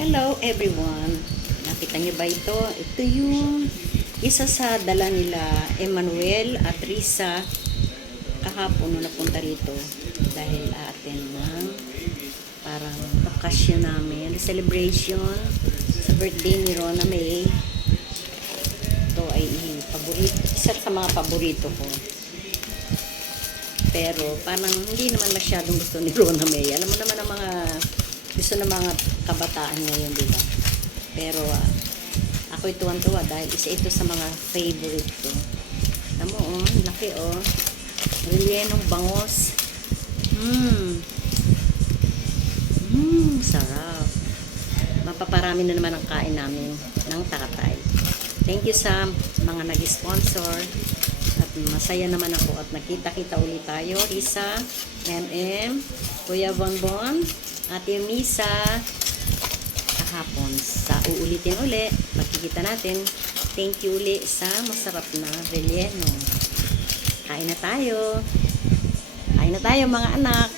Hello everyone! Nakita niyo ba ito? Ito yung isa sa dala nila Emmanuel at Risa kahapon nung napunta rito dahil a-attend ng parang bakasyon namin, celebration sa birthday ni Rona May. Ito ay isa sa mga paborito ko. Pero parang hindi naman masyadong gusto ni Rona May. Alam mo naman ang mga gusto ng mga kabataan ngayon, di ba? Pero ako'y tuwan-tuwa dahil isa ito sa mga favorite ko. Alam mo, laki rellenong bangos. Sarap. Mapaparami na naman ang kain namin ng Takatay. Thank you sa mga nag-sponsor. At masaya naman ako at nakita-kita ulit tayo. Risa, MM, Kuya Bonbon, Ate Misa, kahapon. Sa uulitin uli, magkikita natin. Thank you uli sa masarap na relleno. Kain na tayo. Kain na tayo mga anak.